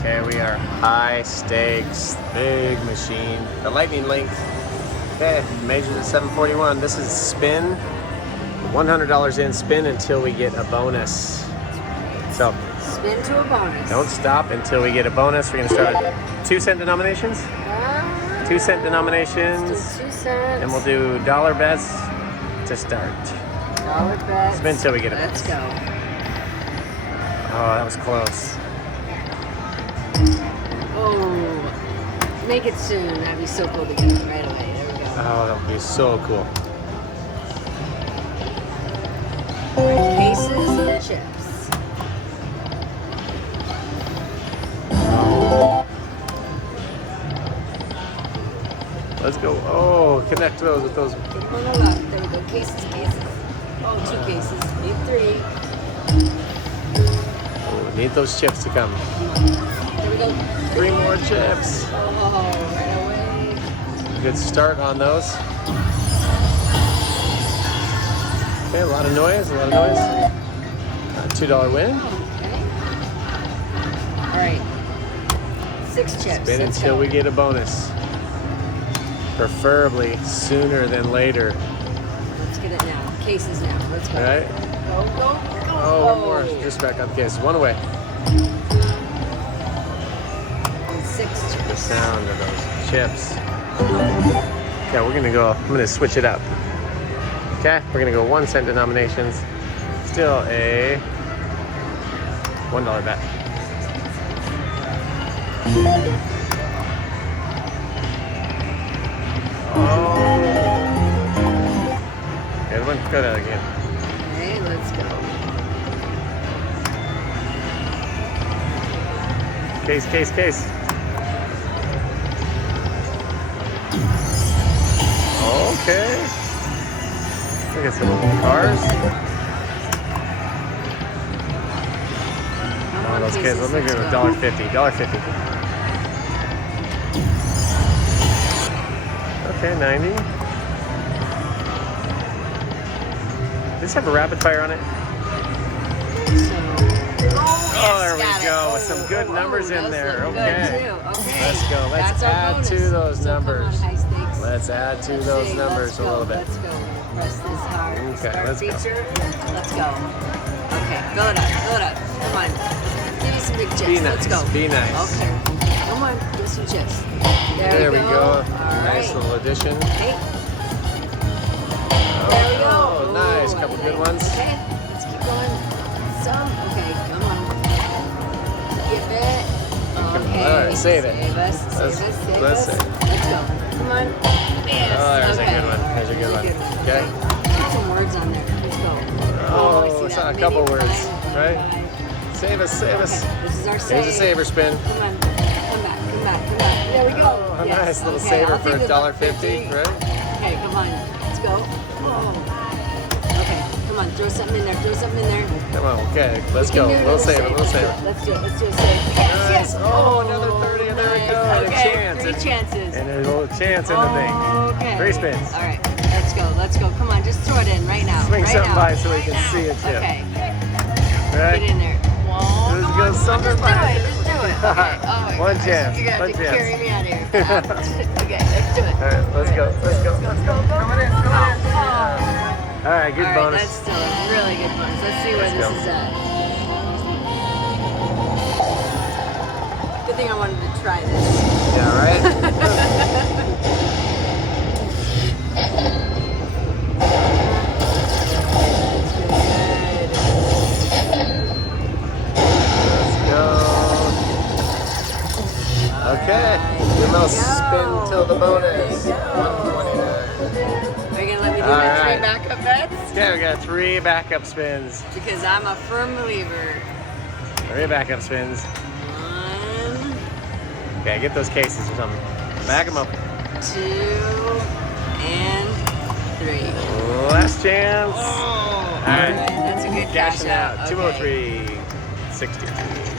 Okay, we are high stakes, big machine. The lightning link. Okay, measures at 741. This is spin. $100 in, spin until we get a bonus. So spin to a bonus. Don't stop until we get a bonus. We're gonna start at 2-cent denominations. 2-cent denominations. 2 cents. And we'll do dollar bets to start. Dollar bets. Spin until we get a bonus. Let's go. Oh, that was close. Oh, make it soon. That'd be so cool to get it right away. There we go. Oh, that would be so cool. Cases and chips. Let's go. Oh, connect those with those. Get them on the left. There we go. Cases. Oh, 2 cases. Need 3. Oh, need those chips to come. There we go. 3 more chips. Oh, right away. Good start on those. Okay, a lot of noise. $2 win. Okay. All right. 6 chips. Spin until we get a bonus. Preferably sooner than later. Let's get it now. Cases now. Let's go. All right. Go. Oh, one more. Just back up case. One away. And 6 chips. The sound of those chips. Yeah, we're gonna go. I'm gonna switch it up. Okay, we're gonna go 1-cent denominations. Still a $1 bet. Oh, good one. Go that again. Okay, let's go. Case. Okay. Look at some cars. Oh, those kids. Let me go $1.50. $1.50. Okay, 90. Does this have a rapid fire on it? Oh, there we go. With some good numbers in there. Okay. Let's go. Let's add to those numbers. Let's add to those numbers a little bit. Let's go. Press this hard. Okay, let's go. Let's go. Okay, fill it up. Come on. Give me some big chips. Be nice. Let's go. Be nice. Okay. Come on. Give me some chips. There we go. All Nice right. little addition. Okay. There we go. Oh, nice. Couple good ones. Okay. Let's keep going. Some. Okay. Come on. Give it. Okay. All right. Save it. Save us. Let's Let's save. Let's go. Come on. Yes. Oh, there's okay. a good one. There's a good one. Okay. Put some words on there. Let's go. Oh, I see it's that. not a couple Maybe words, 5, right? 5. Save us. Okay. This is our save. Here's a saver spin. Come on. Come back. There we go. Oh, Yes. nice little Okay, saver I'll for take the $1.50, right? Okay, come on. Let's go. Oh. Okay, come on. Throw something in there. Come on, okay. Let's go. We'll save it. Let's do it. Let's do a save. Yes. Oh, another 30, and there we go. And a Okay, chance. 3 chances. And a little chance in the thing. Okay. 3 spins. All right. Let's go. Come on, just throw it in right now. Swing right something now. by so we can see it too. Okay. Right? Get in there. Let's go something by. Just do it. Okay. Oh my One gosh. chance. You're gonna One have to chance. carry me out of here. Okay, let's do it. All right, let's go. Come in. All right, good All right, bonus. that's still a really good bonus. Let's see where Let's this go. is at. Good thing I wanted to try this. Yeah, right? Let's go. Okay, good little spin till the bonus. 129. Are you gonna let me do All my right. 3 backup bets? Okay, we got 3 backup spins. Because I'm a firm believer. 3 backup spins. 1, Okay, get those cases or something. Back them up. 2, and 3. Last chance. Oh, All right. that's a good cash Cashing out. Okay. 203.63.